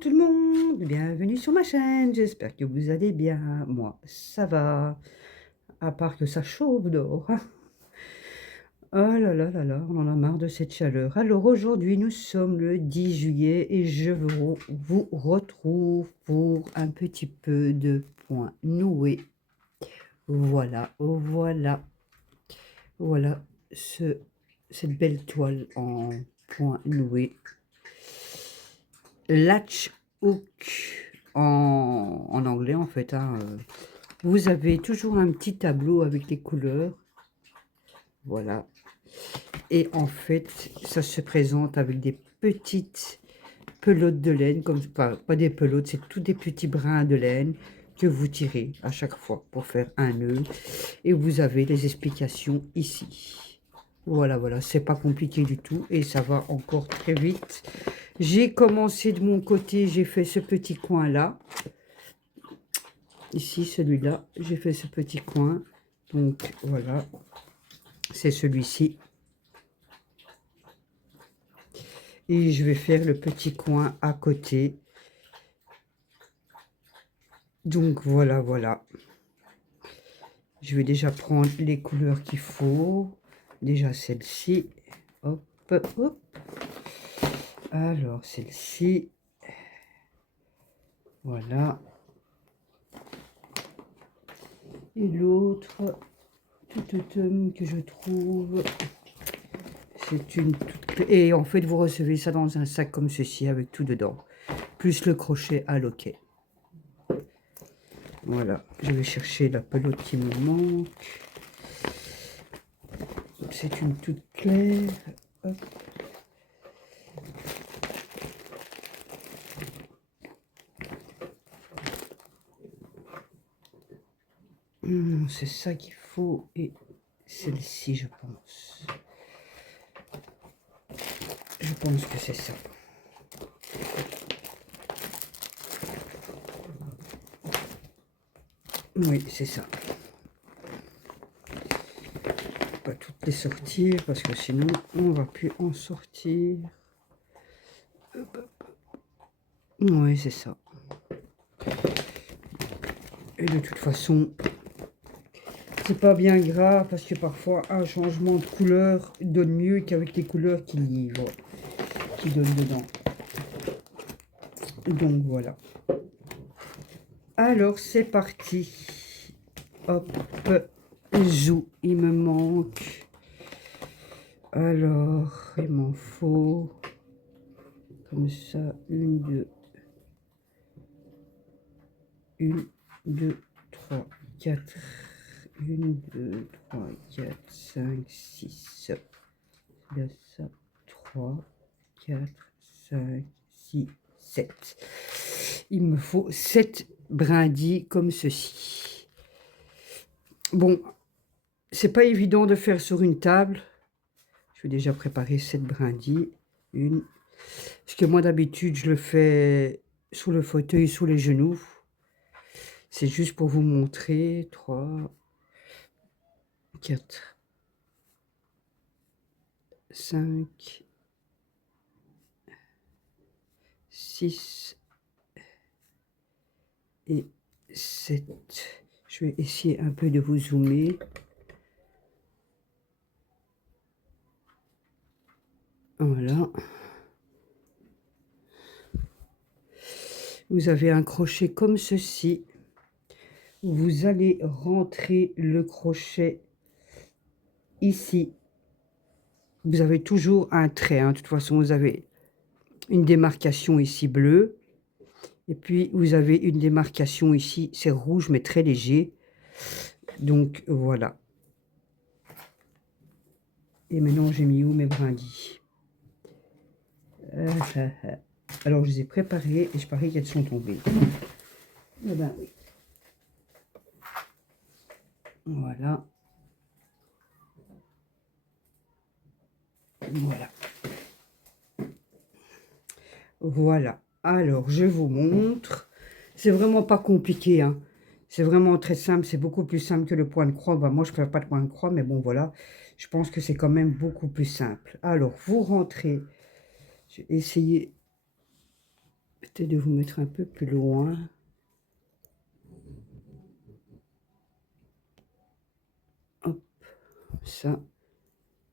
tout le monde, bienvenue sur ma chaîne, j'espère que vous allez bien. Moi, ça va, à part que ça chauffe dehors. Oh là là là là, on en a marre de cette chaleur. Alors aujourd'hui, nous sommes le 10 juillet et je vous retrouve pour un petit peu de point noué. Voilà, voilà, voilà cette belle toile en point noué. Latch hook en anglais en fait, hein. Vous avez toujours un petit tableau avec les couleurs, voilà, et en fait ça se présente avec des petites pelotes de laine, comme pas des pelotes, c'est tous des petits brins de laine que vous tirez à chaque fois pour faire un nœud, et vous avez les explications ici. Voilà, voilà, c'est pas compliqué du tout et ça va encore très vite. J'ai commencé de mon côté, j'ai fait ce petit coin là. Ici, celui-là, j'ai fait ce petit coin. Donc voilà, c'est celui-ci. Et je vais faire le petit coin à côté. Donc voilà, voilà. Je vais déjà prendre les couleurs qu'il faut. Déjà celle-ci. Hop, hop. Alors celle-ci. Voilà. Et l'autre, que je trouve, c'est une toute... Et en fait, vous recevez ça dans un sac comme ceci, avec tout dedans. Plus le crochet à loquet. Voilà, je vais chercher la pelote qui me manque. C'est une toute claire. Hop. C'est ça qu'il faut. Et celle-ci, je pense. Je pense que c'est ça. Oui, c'est ça. Pas toutes les sortir parce que sinon on va plus en sortir. Hop, hop. Oui, c'est ça. Et de toute façon, c'est pas bien grave parce que parfois un changement de couleur donne mieux qu'avec les couleurs qui livrent, qui donnent dedans. Donc voilà. Alors c'est parti. Hop, zou, il me manque. Alors, il m'en faut comme ça, une, deux, trois, quatre. 1, 2, 3, 4, 5, 6. Là, ça, 3, 4, 5, 6, 7. Il me faut 7 brindilles comme ceci. Bon, c'est pas évident de faire sur une table. Je vais déjà préparer 7 brindilles. Une. Parce que moi, d'habitude, je le fais sous le fauteuil, sous les genoux. C'est juste pour vous montrer. 3, 4, 5, 6 et 7. Je vais essayer un peu de vous zoomer. Voilà. Vous avez un crochet comme ceci. Vous allez rentrer le crochet ici. Vous avez toujours un trait, hein. De toute façon, vous avez une démarcation ici bleue. Et puis, vous avez une démarcation ici, c'est rouge, mais très léger. Donc, voilà. Et maintenant, j'ai mis où mes brindilles? Alors, je les ai préparées et je parie qu'elles sont tombées. Eh ben oui. Voilà. Voilà. Voilà. Alors, je vous montre. C'est vraiment pas compliqué, hein. C'est vraiment très simple. C'est beaucoup plus simple que le point de croix. Bah, moi, je ne fais pas de point de croix, mais bon, voilà. Je pense que c'est quand même beaucoup plus simple. Alors, vous rentrez. J'ai essayé Peut-être de vous mettre un peu plus loin. Hop, ça.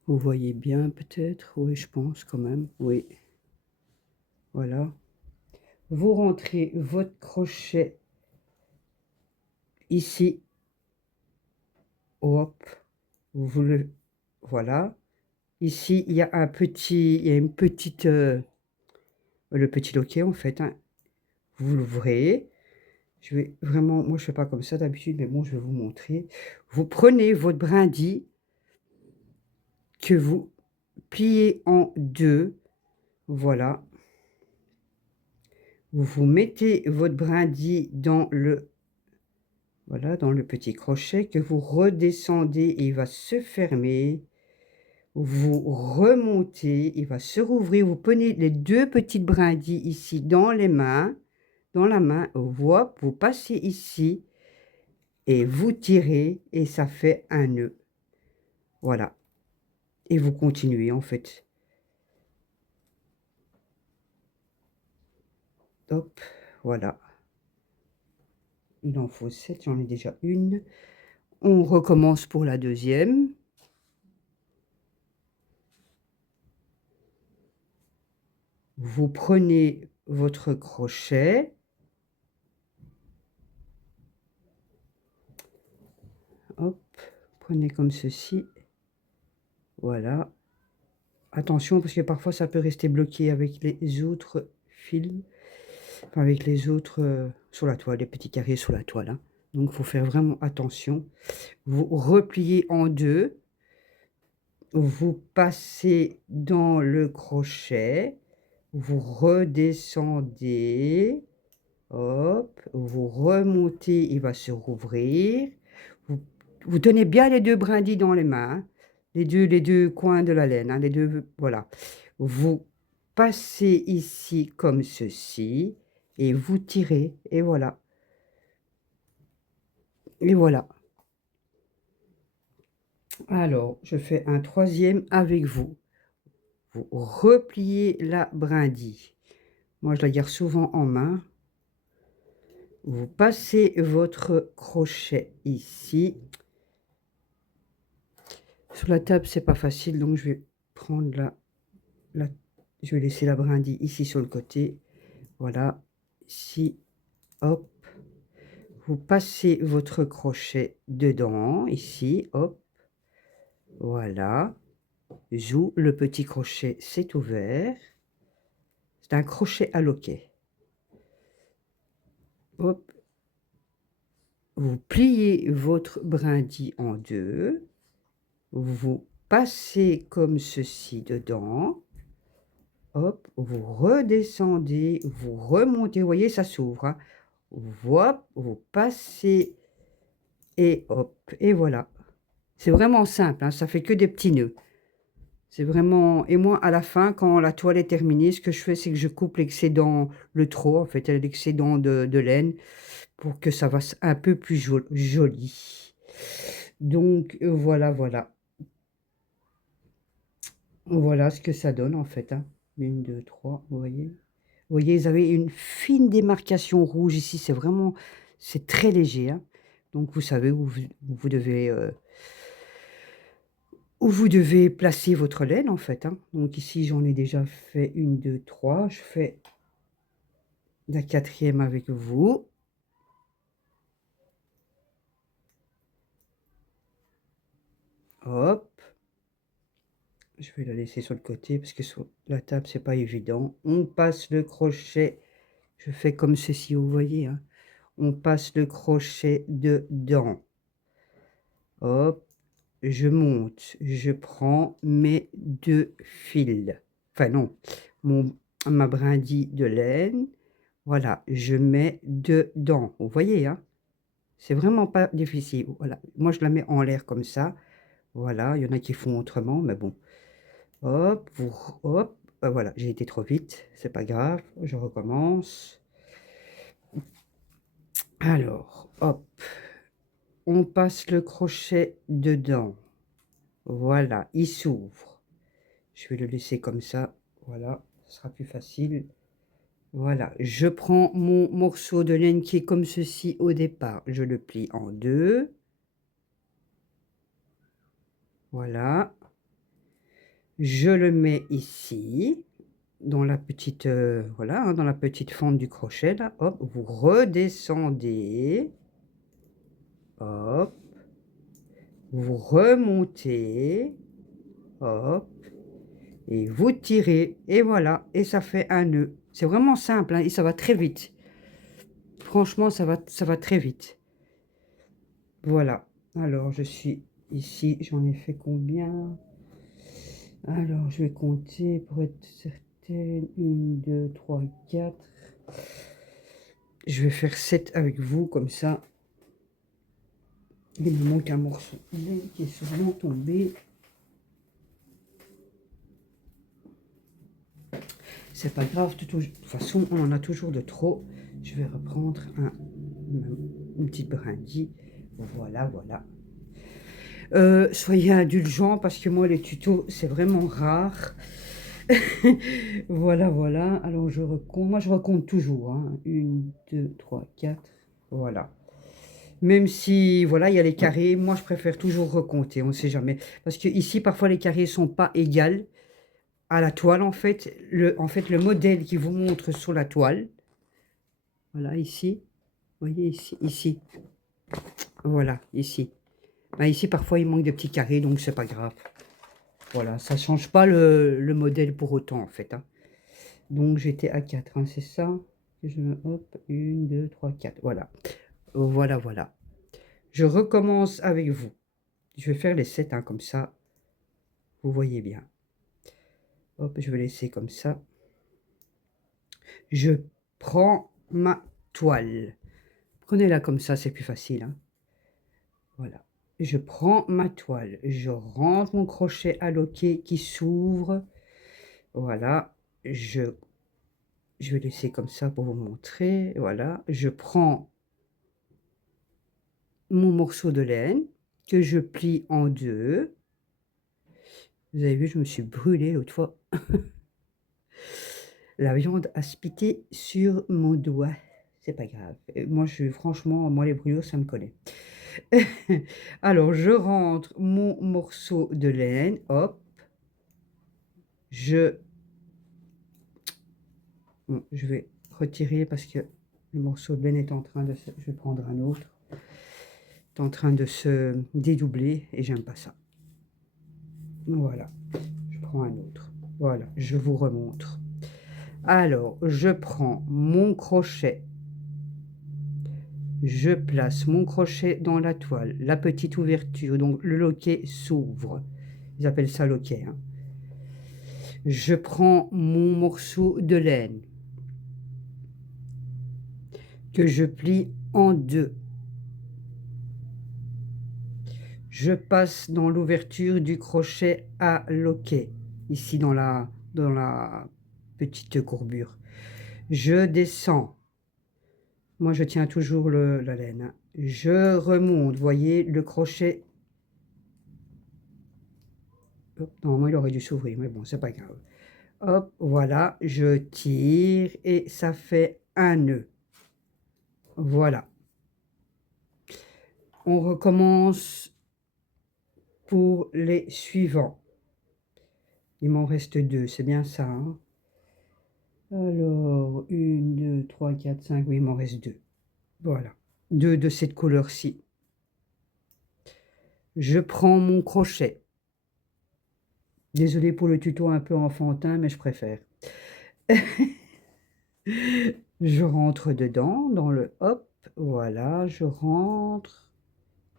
Vous voyez bien peut-être? Oui, je pense quand même. Oui. Voilà. Vous rentrez votre crochet ici. Hop. Vous le... Voilà. Ici, il y a il y a une petite... le petit loquet en fait, hein. Vous l'ouvrez. Je vais vraiment... Moi, je fais pas comme ça d'habitude, mais bon, je vais vous montrer. Vous prenez votre brindille que vous pliez en deux. Voilà. Vous mettez votre brindille dans le, voilà, dans le petit crochet que vous redescendez et il va se fermer. Vous remontez, il va se rouvrir. Vous prenez les deux petites brindilles ici dans les mains, dans la main. Voilà, vous passez ici et vous tirez et ça fait un nœud. Voilà. Et vous continuez en fait. Hop, voilà. Il en faut 7, j'en ai déjà une. On recommence pour la deuxième. Vous prenez votre crochet. Hop, prenez comme ceci. Voilà. Attention parce que parfois ça peut rester bloqué avec les autres fils. Enfin, avec les autres sur la toile, les petits carrés sur la toile, hein. Donc il faut faire vraiment attention. Vous repliez en deux. Vous passez dans le crochet. Vous redescendez. Hop, vous remontez, il va se rouvrir. Vous tenez bien les deux brindilles dans les mains, hein, les deux coins de la laine, hein, les deux, voilà. Vous passez ici comme ceci et vous tirez et voilà. Et voilà. Alors, je fais un troisième avec vous. Vous repliez la brindille. Moi, je la garde souvent en main. Vous passez votre crochet ici. Sur la table, c'est pas facile, donc je vais prendre je vais laisser la brindille ici sur le côté. Voilà, ici, hop. Vous passez votre crochet dedans, ici, hop. Voilà. Zou, le petit crochet s'est ouvert. C'est un crochet à loquet. Hop. Vous pliez votre brindille en deux. Vous passez comme ceci dedans. Hop, vous redescendez, vous remontez, vous voyez, ça s'ouvre, hein. Hop, vous passez et hop, et voilà. C'est vraiment simple, hein, ça fait que des petits nœuds. C'est vraiment... Et moi, à la fin, quand la toile est terminée, ce que je fais, c'est que je coupe l'excédent, le trop, en fait, l'excédent de laine, pour que ça fasse un peu plus joli. Donc, voilà, voilà. Voilà ce que ça donne, en fait, hein. 1, 2, 3, vous voyez? Vous voyez, ils avaient une fine démarcation rouge ici, c'est vraiment, c'est très léger, hein. Donc vous savez où vous devez placer votre laine en fait, hein. Donc ici, j'en ai déjà fait 1, 2, 3. Je fais la quatrième avec vous. Hop. Je vais la laisser sur le côté parce que sur la table, c'est pas évident. On passe le crochet. Je fais comme ceci, vous voyez, hein. On passe le crochet dedans. Hop. Je monte, je prends mes deux fils. Enfin non, ma brindille de laine. Voilà, je mets dedans. Vous voyez, hein? C'est vraiment pas difficile. Voilà, moi je la mets en l'air comme ça. Voilà, il y en a qui font autrement, mais bon. Hop, hop. Voilà, j'ai été trop vite, c'est pas grave. Je recommence. Alors, hop. On passe le crochet dedans. Voilà, il s'ouvre. Je vais le laisser comme ça. Voilà, ce sera plus facile. Voilà, je prends mon morceau de laine qui est comme ceci au départ. Je le plie en deux. Voilà. Je le mets ici, dans la petite, voilà, hein, dans la petite fente du crochet là. Hop, vous redescendez. Hop, vous remontez. Hop, et vous tirez. Et voilà, et ça fait un nœud. C'est vraiment simple, hein, et ça va très vite. Franchement, ça va très vite. Voilà. Alors, je suis ici. J'en ai fait combien? Alors, je vais compter pour être certaine. 1, 2, 3, 4. Je vais faire 7 avec vous, comme ça. Il me manque un morceau qui est sûrement tombé. C'est pas grave, de toute façon, on en a toujours de trop. Je vais reprendre une petite brindille. Voilà, voilà. Soyez indulgents parce que moi, les tutos, c'est vraiment rare. Voilà, voilà. Alors, je recompte. Moi, je recompte toujours. Hein. 1, 2, 3, 4. Voilà. Même si, voilà, il y a les carrés. Moi, je préfère toujours recompter. On ne sait jamais. Parce que ici, parfois, les carrés ne sont pas égaux à la toile, en fait. Le modèle qui vous montre sur la toile. Voilà, ici. Vous voyez, ici. Voilà, ici. Ben, ici, parfois, il manque de petits carrés, donc c'est pas grave. Voilà, ça change pas le modèle pour autant, en fait. Hein. Donc, j'étais à 4, hein, c'est ça. Hop, 1, 2, 3, 4. Voilà. Voilà, voilà. Je recommence avec vous. Je vais faire les 7, hein, comme ça. Vous voyez bien. Hop, je vais laisser comme ça. Je prends ma toile. Prenez-la comme ça, c'est plus facile. Hein. Voilà. Je prends ma toile. Je rentre mon crochet à loquet qui s'ouvre. Voilà. Je vais laisser comme ça pour vous montrer. Voilà. Je prends mon morceau de laine que je plie en deux. Vous avez vu, je me suis brûlée l'autre fois. La viande a spité sur mon doigt. C'est pas grave. Moi, franchement, moi, les brûlures, ça me connaît. Alors, je rentre mon morceau de laine. Hop. Bon, je vais retirer parce que le morceau de laine est en train de se... Je vais prendre un autre. Est en train de se dédoubler et j'aime pas ça. Voilà. Je prends un autre. Voilà. Je vous remontre. Alors, je prends mon crochet. Je place mon crochet dans la toile, la petite ouverture, donc le loquet s'ouvre. Ils appellent ça loquet. Hein. Je prends mon morceau de laine que je plie en deux. Je passe dans l'ouverture du crochet à loquet, ici dans la petite courbure. Je descends. Moi, je tiens toujours la laine. Hein. Je remonte. Vous voyez, le crochet... Hop, normalement, il aurait dû s'ouvrir, mais bon, c'est pas grave. Hop, voilà, je tire et ça fait un nœud. Voilà. On recommence pour les suivants. Il m'en reste deux, c'est bien ça. Hein. Alors, 1, 2, 3, 4, 5, oui, il m'en reste deux. Voilà, deux de cette couleur-ci. Je prends mon crochet. Désolée pour le tuto un peu enfantin, mais je préfère. Je rentre dedans, dans le hop, voilà, je rentre.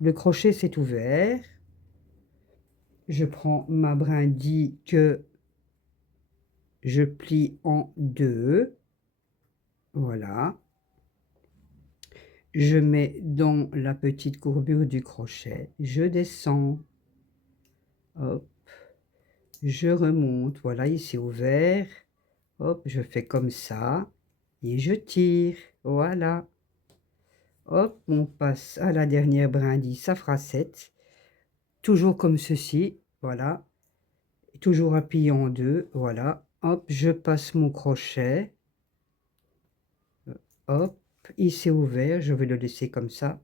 Le crochet s'est ouvert. Je prends ma brindille que je plie en deux. Voilà. Je mets dans la petite courbure du crochet. Je descends. Hop. Je remonte. Voilà, il s'est ouvert. Hop, je fais comme ça. Et je tire. Voilà. Hop, on passe à la dernière brindille. Ça fera 7. Toujours comme ceci. Voilà. Toujours appuyé en deux. Voilà. Hop, je passe mon crochet. hop, il s'est ouvert, je vais le laisser comme ça.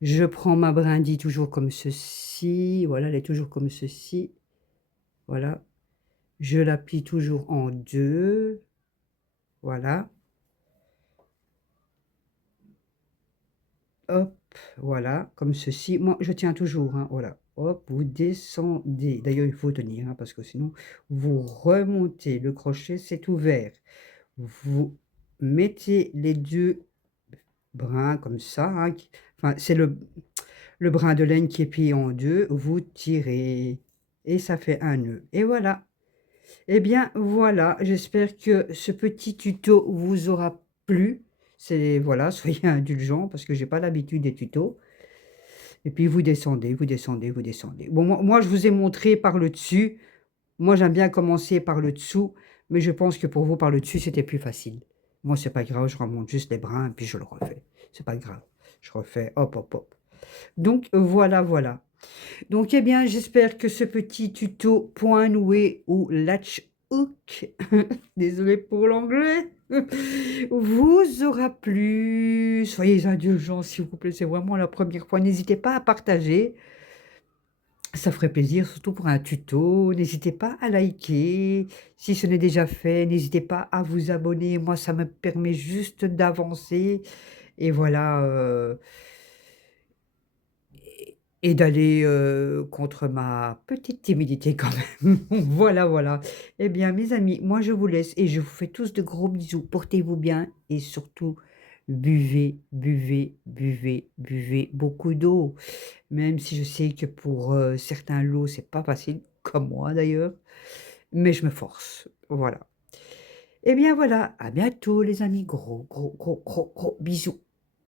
Je prends ma brindille toujours comme ceci, voilà, elle est toujours comme ceci, voilà. Je la plie toujours en 2, voilà. Hop, voilà, comme ceci. Moi, je tiens toujours, hein, voilà. Hop, vous descendez. D'ailleurs, il faut tenir, hein, parce que sinon, vous remontez. Le crochet, c'est ouvert. Vous mettez les 2 brins comme ça, hein, enfin, c'est le brin de laine qui est plié en 2. Vous tirez et ça fait un nœud. Et voilà. Eh bien, voilà, j'espère que ce petit tuto vous aura plu. C'est voilà, soyez indulgents parce que j'ai pas l'habitude des tutos. Et puis vous descendez, vous descendez, vous descendez. Bon, moi je vous ai montré par le dessus. Moi, j'aime bien commencer par le dessous, mais je pense que pour vous, par le dessus, c'était plus facile. Moi, c'est pas grave, je remonte juste les brins et puis je le refais. C'est pas grave. Je refais hop, hop, hop. Donc, voilà, voilà. Donc, eh bien, j'espère que ce petit tuto point noué ou latch hook, désolé pour l'anglais, vous aura plu. Soyez indulgents, s'il vous plaît, c'est vraiment la première fois. N'hésitez pas à partager. Ça ferait plaisir, surtout pour un tuto. N'hésitez pas à liker. Si ce n'est déjà fait, n'hésitez pas à vous abonner. Moi, ça me permet juste d'avancer. Et voilà. Et d'aller contre ma petite timidité quand même. Voilà, voilà. Eh bien, mes amis, moi je vous laisse et je vous fais tous de gros bisous. Portez-vous bien et surtout, buvez, buvez, buvez, buvez beaucoup d'eau. Même si je sais que pour certains l'eau, c'est pas facile, comme moi d'ailleurs, mais je me force. Voilà. Eh bien voilà, à bientôt les amis. Gros, gros, gros, gros, gros bisous.